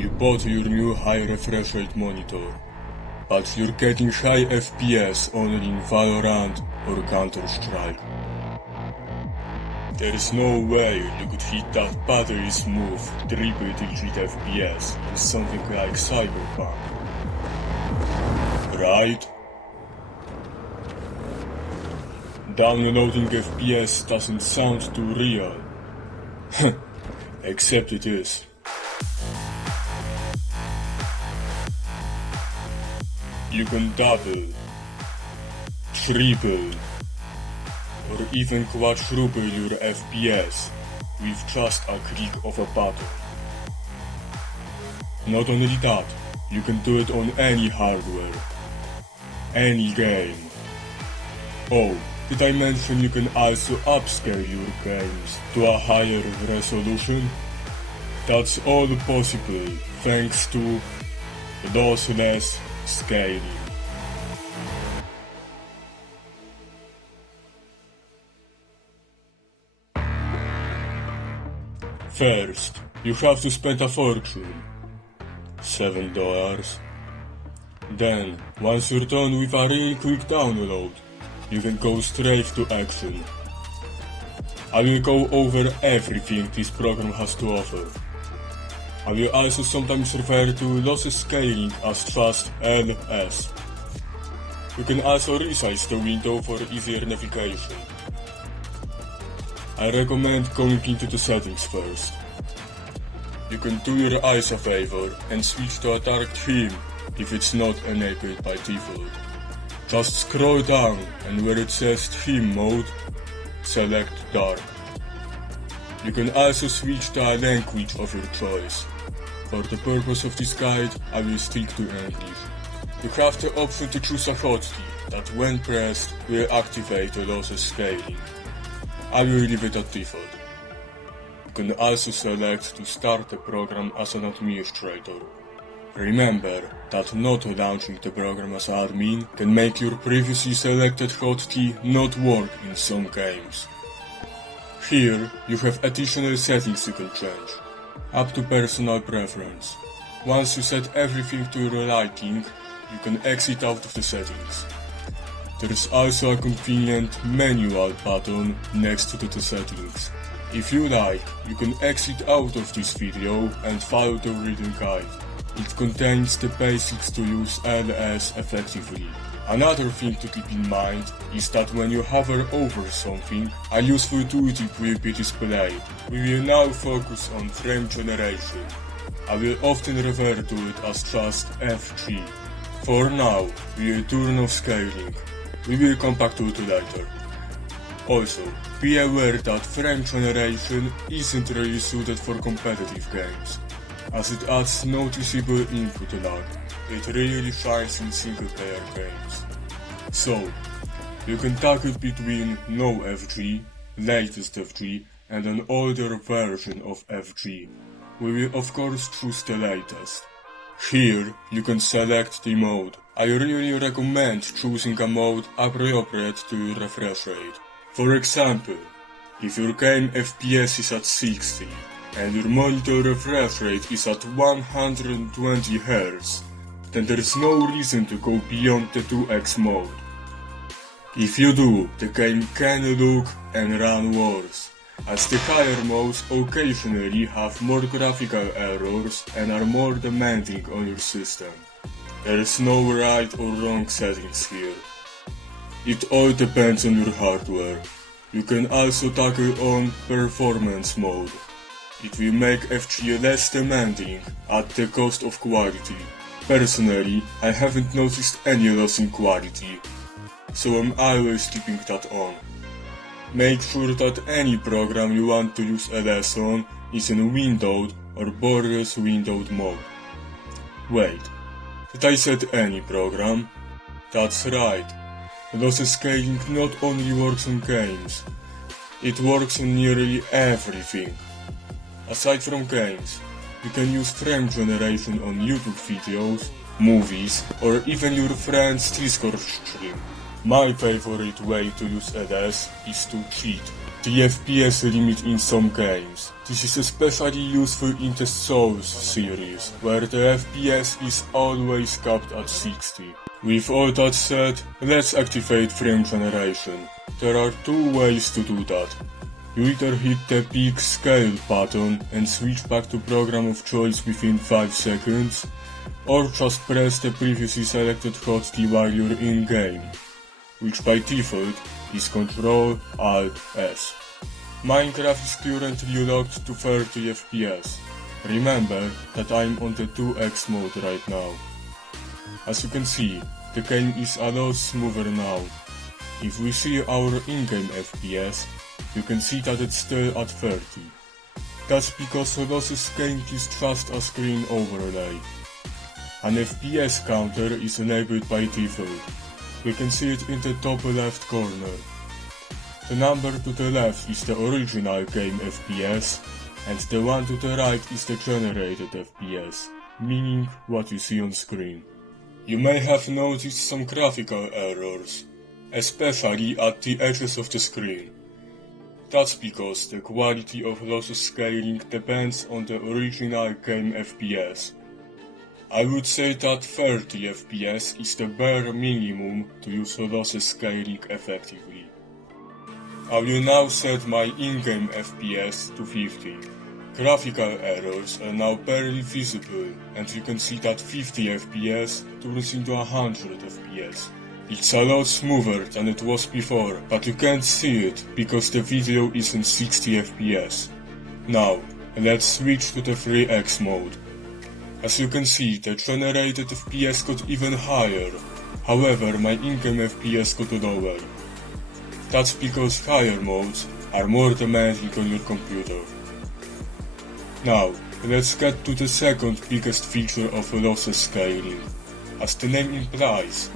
You bought your new high refresh rate monitor, but you're getting high FPS only in Valorant or Counter-Strike. There's no way you could hit that buttery smooth triple-digit FPS in something like Cyberpunk. Right? Downloading FPS doesn't sound too real. Except it is. You can double, triple, or even quadruple your FPS with just a click of a button. Not only that, you can do it on any hardware, any game. Oh, did I mention you can also upscale your games to a higher resolution? That's all possible thanks to Lossless Scaling. First, you have to spend a fortune, $7. Then, once you're done with a really quick download, you can go straight to action. I will go over everything this program has to offer. I will also sometimes refer to Lossless Scaling as just LS. You can also resize the window for easier navigation. I recommend going into the settings first. You can do your eyes a favor and switch to a dark theme if it's not enabled by default. Just scroll down and where it says theme mode, select dark. You can also switch to a language of your choice. For the purpose of this guide, I will stick to English. You have the option to choose a hotkey that when pressed will activate the lossless scaling. I will leave it at default. You can also select to start the program as an administrator. Remember that not launching the program as admin can make your previously selected hotkey not work in some games. Here you have additional settings you can change, up to personal preference. Once you set everything to your liking, you can exit out of the settings. There is also a convenient manual button next to the settings. If you like, you can exit out of this video and follow the written guide. It contains the basics to use LS effectively. Another thing to keep in mind is that when you hover over something, a useful tooltip will be displayed. We will now focus on frame generation. I will often refer to it as just FG. For now, we will turn off scaling. We will come back to it later. Also, be aware that frame generation isn't really suited for competitive games, as it adds noticeable input lag. It really shines in single-player games. So, you can toggle between no FG, latest FG, and an older version of FG. We will of course choose the latest. Here, you can select the mode. I really recommend choosing a mode appropriate to your refresh rate. For example, if your game FPS is at 60, and your monitor refresh rate is at 120 Hz, then there is no reason to go beyond the 2x mode. If you do, the game can look and run worse, as the higher modes occasionally have more graphical errors and are more demanding on your system. There is no right or wrong settings here. It all depends on your hardware. You can also toggle on performance mode. It will make FG less demanding at the cost of quality. Personally, I haven't noticed any loss in quality, so I'm always keeping that on. Make sure that any program you want to use LS on is in windowed or borderless windowed mode. Wait, did I said any program? That's right. Lossless scaling not only works on games, it works on nearly everything. Aside from games, you can use frame generation on YouTube videos, movies, or even your friend's Discord stream. My favorite way to use LS is to cheat. the FPS limit in some games. This is especially useful in the Souls series, where the FPS is always capped at 60. With all that said, let's activate frame generation. There are two ways to do that. You either hit the big scale button and switch back to program of choice within 5 seconds, or just press the previously selected hotkey while you're in-game, which by default is Ctrl-Alt-S. Minecraft is currently locked to 30 FPS. Remember that I'm on the 2x mode right now. As you can see, the game is a lot smoother now. If we see our in-game FPS, you can see that it's still at 30. That's because Lossless Scaling is just a screen overlay. An FPS counter is enabled by default. We can see it in the top left corner. The number to the left is the original game FPS, and the one to the right is the generated FPS, meaning what you see on screen. You may have noticed some graphical errors, especially at the edges of the screen. That's because the quality of lossless scaling depends on the original game FPS. I would say that 30 FPS is the bare minimum to use lossless scaling effectively. I will now set my in-game FPS to 50. Graphical errors are now barely visible, and you can see that 50 FPS turns into 100 FPS. It's a lot smoother than it was before, but you can't see it because the video is in 60 FPS. Now, let's switch to the 3x mode. As you can see, the generated FPS got even higher, however my in-game FPS got lower. That's because higher modes are more demanding on your computer. Now, let's get to the second biggest feature of lossless scaling. As the name implies,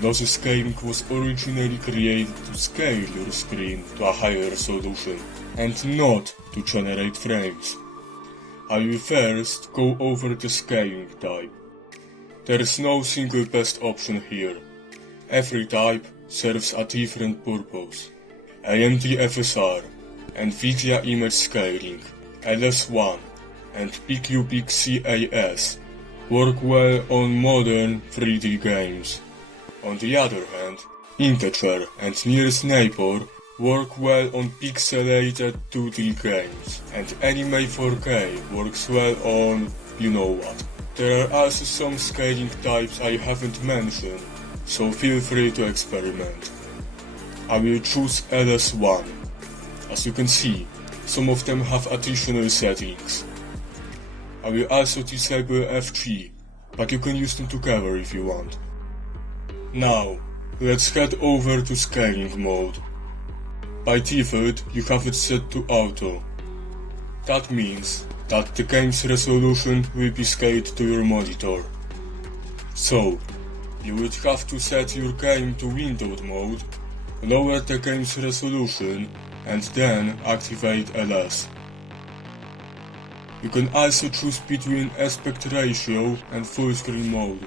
lossless scaling was originally created to scale your screen to a higher resolution, and not to generate frames. I will first go over the scaling type. There is no single best option here. Every type serves a different purpose. AMD FSR, NVIDIA Image Scaling, LS1, and PQBIC CAS work well on modern 3D games. On the other hand, Integer and Nearest Neighbor work well on pixelated 2D games, and Anime 4K works well on you know what. There are also some scaling types I haven't mentioned, so feel free to experiment. I will choose LS1. As you can see, some of them have additional settings. I will also disable FG, but you can use them together if you want. Now, let's head over to scaling mode. By default, you have it set to auto. That means that the game's resolution will be scaled to your monitor. So, you would have to set your game to windowed mode, lower the game's resolution, and then activate LS. You can also choose between aspect ratio and full screen mode.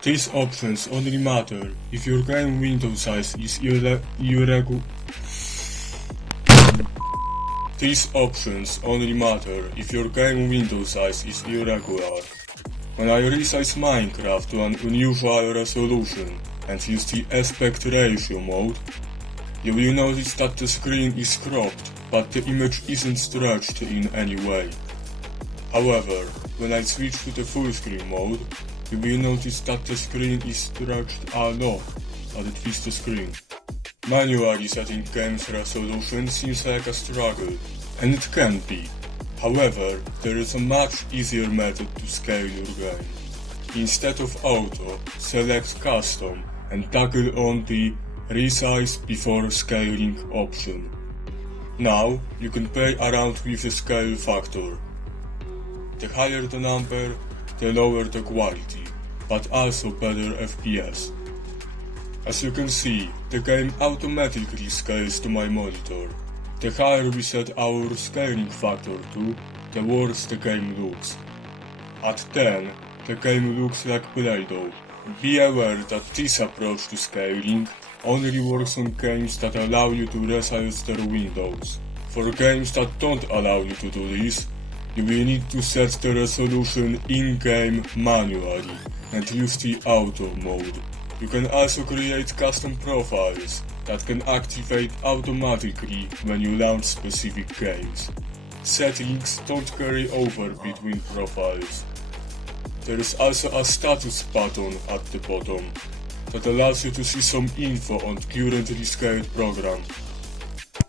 These options only matter if your game window size is irregular. These options only matter if your game window size is irregular. When I resize Minecraft to an unusual resolution and use the aspect ratio mode, you will notice that the screen is cropped, but the image isn't stretched in any way. However, when I switch to the full screen mode, you will notice that the screen is stretched a lot as it fits the screen. Manually setting game's resolution seems like a struggle, and it can be. However, there is a much easier method to scale your game. Instead of auto, select custom and toggle on the resize before scaling option. Now, you can play around with the scale factor. The higher the number, the lower the quality, but also better FPS. As you can see, the game automatically scales to my monitor. The higher we set our scaling factor to, the worse the game looks. At 10, the game looks like Play-Doh. Be aware that this approach to scaling only works on games that allow you to resize their windows. For games that don't allow you to do this, you will need to set the resolution in-game manually and use the auto mode. You can also create custom profiles that can activate automatically when you launch specific games. Settings don't carry over between profiles. There is also a status button at the bottom that allows you to see some info on currently scaled program.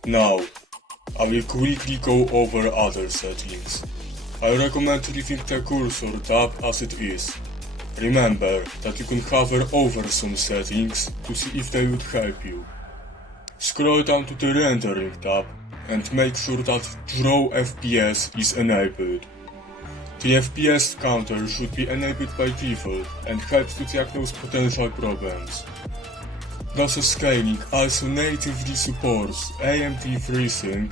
Now, I will quickly go over other settings. I recommend leaving the cursor tab as it is. Remember that you can hover over some settings to see if they would help you. Scroll down to the rendering tab and make sure that draw FPS is enabled. The FPS counter should be enabled by default and helps to diagnose potential problems. Lossless Scaling also natively supports AMD FreeSync,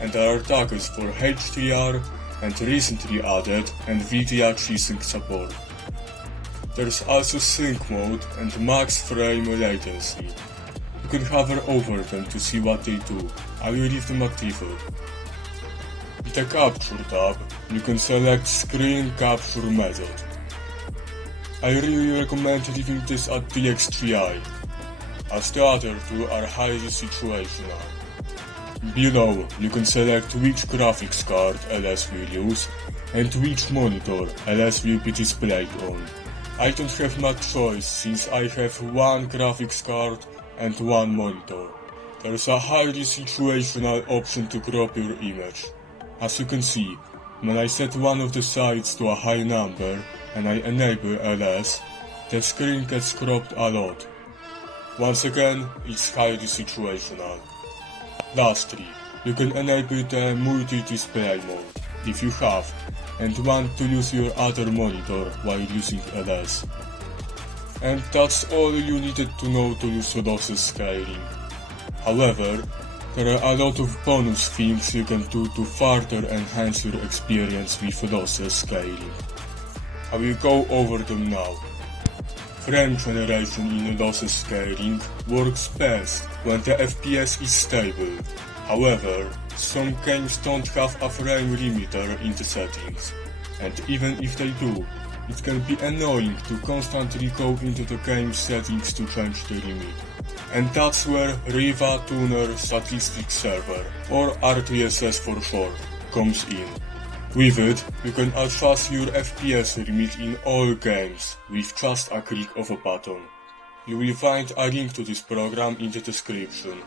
and there are toggles for HDR and recently added NVIDIA G-Sync support. There's also sync mode and max frame latency. You can hover over them to see what they do. I will leave them at default. With the capture tab, you can select screen capture method. I really recommend leaving this at DX3i, as the other two are highly situational. Below, you can select which graphics card LS will use and which monitor LS will be displayed on. I don't have much choice since I have one graphics card and one monitor. There is a highly situational option to crop your image. As you can see, when I set one of the sides to a high number and I enable LS, the screen gets cropped a lot. Once again, it's highly situational. Lastly, you can enable the multi-display mode if you have and want to use your other monitor while using LS. And that's all you needed to know to use Lossless Scaling. However, there are a lot of bonus things you can do to further enhance your experience with Lossless Scaling. I will go over them now. Frame generation in Lossless Scaling works best when the FPS is stable. However, some games don't have a frame limiter in the settings, and even if they do, it can be annoying to constantly go into the game settings to change the limit. And that's where Riva Tuner Statistics Server, or RTSS for short, comes in. With it, you can adjust your FPS limit in all games with just a click of a button. You will find a link to this program in the description.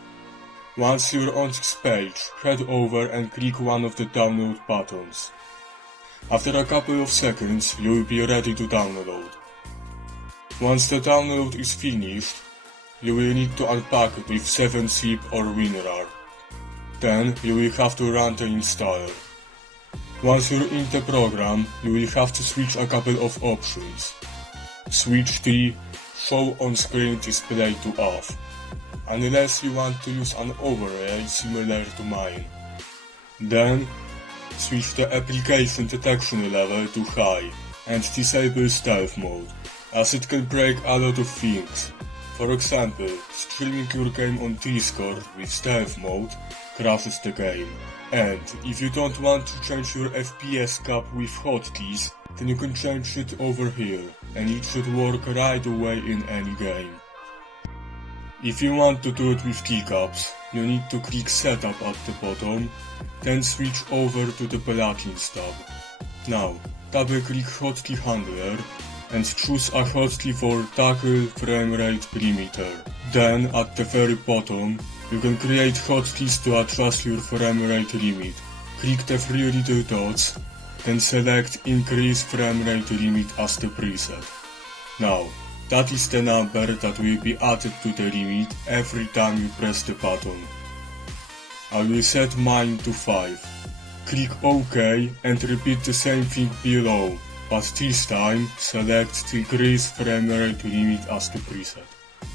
Once you're on this page, head over and click one of the download buttons. After a couple of seconds, you will be ready to download. Once the download is finished, you will need to unpack it with 7-zip or WinRAR. Then you will have to run the installer. Once you're in the program, you will have to switch a couple of options. Switch the Show on-screen display to off, unless you want to use an overlay similar to mine. Then, switch the application detection level to high and disable stealth mode, as it can break a lot of things. For example, streaming your game on Discord with stealth mode crashes the game. And if you don't want to change your FPS cap with hotkeys, then you can change it over here, and it should work right away in any game. If you want to do it with keycaps, you need to click Setup at the bottom, then switch over to the plugins tab. Now, double click Hotkey Handler and choose a hotkey for Toggle Frame Rate Limiter. Then, at the very bottom, you can create hotkeys to adjust your frame rate limit. Click the three little dots, then select Increase Frame Rate Limit as the preset. Now, that is the number that will be added to the limit every time you press the button. I will set mine to 5. Click OK and repeat the same thing below, but this time select Decrease Frame Rate Limit as the preset.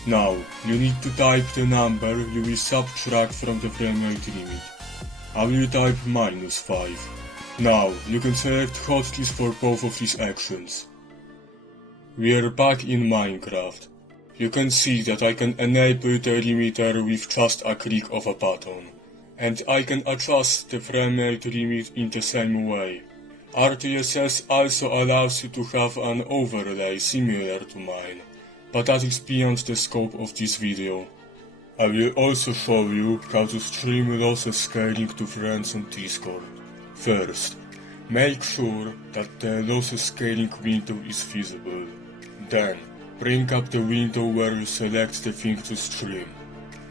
Now, you need to type the number you will subtract from the frame rate limit. I will type -5. Now, you can select hotkeys for both of these actions. We are back in Minecraft. You can see that I can enable the limiter with just a click of a button, and I can adjust the frame rate limit in the same way. RTSS also allows you to have an overlay similar to mine, but that is beyond the scope of this video. I will also show you how to stream lossless scaling to friends on Discord. First, make sure that the lossless scaling window is visible. Then, bring up the window where you select the thing to stream.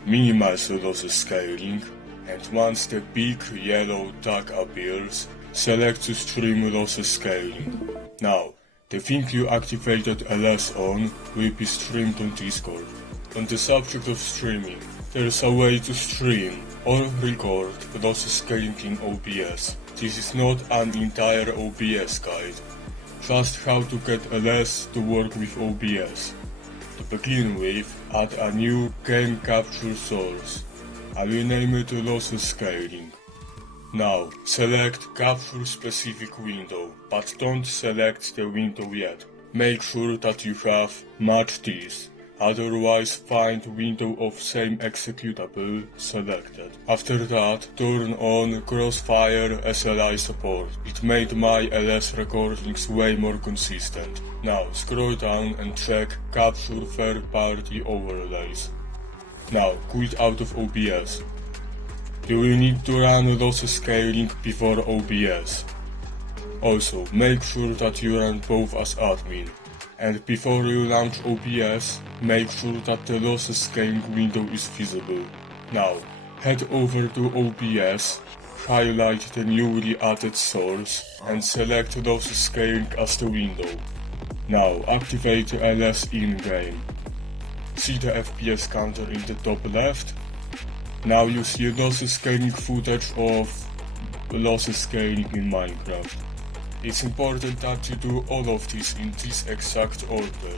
Minimize the lossless scaling, and once the big yellow tag appears, select to stream lossless scaling. Now, the thing you activated LS on will be streamed on Discord. On the subject of streaming, there is a way to stream or record lossless scaling in OBS. This is not an entire OBS guide, just how to get LS to work with OBS. To begin with, add a new game capture source. I will name it lossless scaling. Now, select capture specific window, but don't select the window yet. Make sure that you have match this. Otherwise, find window of same executable selected. After that, turn on Crossfire SLI support. It made my LS recordings way more consistent. Now, scroll down and check Capture Third-Party Overlays. Now, quit out of OBS. You will need to run lossless scaling before OBS. Also, make sure that you run both as admin. And before you launch OBS, make sure that the lossless scaling window is visible. Now, head over to OBS, highlight the newly added source, and select lossless scaling as the window. Now, activate the LS in-game. See the FPS counter in the top left? Now you see a lossless scaling footage of lossless scaling in Minecraft. It's important that you do all of this in this exact order.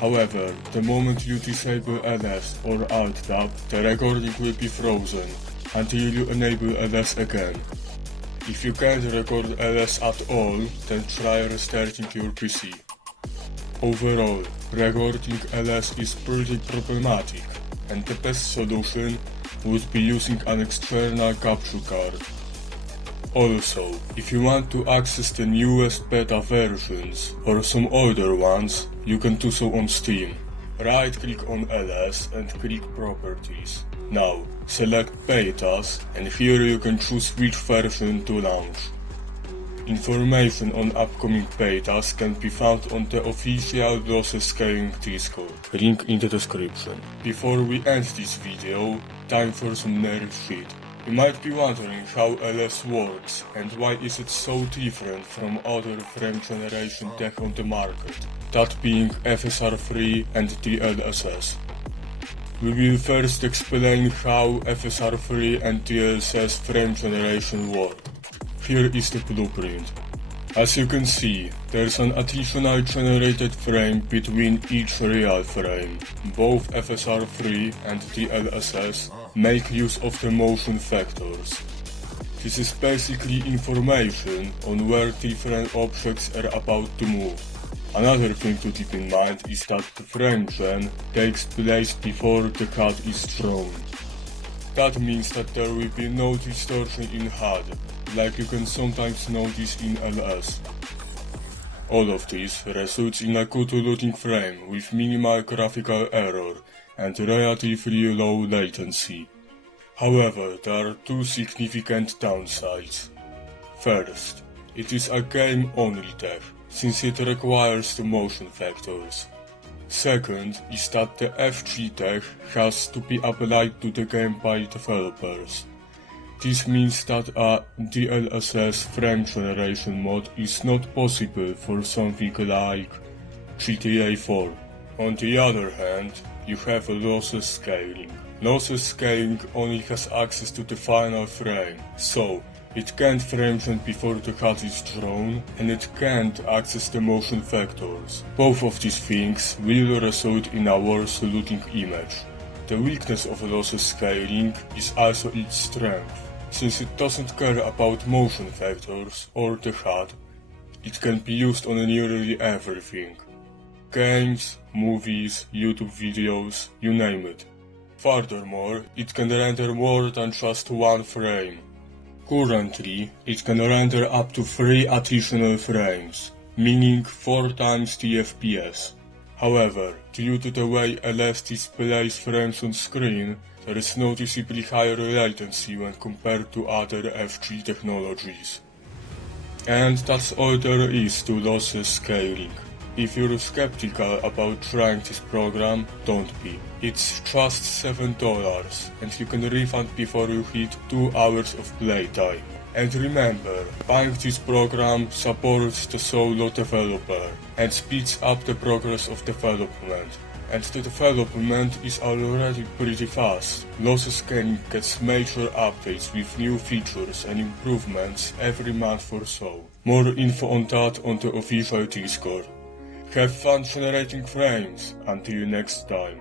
However, the moment you disable LS or Alt-Tab, the recording will be frozen until you enable LS again. If you can't record LS at all, then try restarting your PC. Overall, recording LS is pretty problematic, and the best solution would be using an external capture card. Also, if you want to access the newest beta versions or some older ones, you can do so on Steam. Right click on LS and click Properties. Now, select Betas, and here you can choose which version to launch. Information on upcoming betas can be found on the official Lossless Scaling Discord, link in the description. Before we end this video, time for some nerd shit. You might be wondering how LS works and why is it so different from other frame generation tech on the market, that being FSR3 and DLSS. We will first explain how FSR3 and DLSS frame generation work. Here is the blueprint. As you can see, there's an additional generated frame between each real frame. Both FSR3 and DLSS make use of the motion factors. This is basically information on where different objects are about to move. Another thing to keep in mind is that the frame gen takes place before the cut is drawn. That means that there will be no distortion in HUD, like you can sometimes notice in LS. All of this results in a good looking frame with minimal graphical error and relatively low latency. However, there are two significant downsides. First, it is a game-only tech, since it requires the motion factors. Second is that the FG tech has to be applied to the game by developers. This means that a DLSS frame generation mod is not possible for something like GTA 4. On the other hand, you have lossless scaling. Lossless scaling only has access to the final frame, so it can't frame gen before the cut is drawn, and it can't access the motion factors. Both of these things will result in a worse looking image. The weakness of lossless scaling is also its strength. Since it doesn't care about motion factors or the HUD, it can be used on nearly everything. games, movies, YouTube videos, you name it. Furthermore, it can render more than just one frame. Currently, it can render up to 3 additional frames, meaning 4 times the FPS. However, due to the way LS displays frames on screen, there is noticeably higher latency when compared to other FG technologies. And that's all there is to lossless scaling. If you're skeptical about trying this program, don't be. It's just $7 and you can refund before you hit 2 hours of playtime. And remember, buying this program supports the solo developer and speeds up the progress of development. And the development is already pretty fast. Lossless Scaling gets major updates with new features and improvements every month or so. More info on that on the official Discord. Have fun generating frames. Until next time.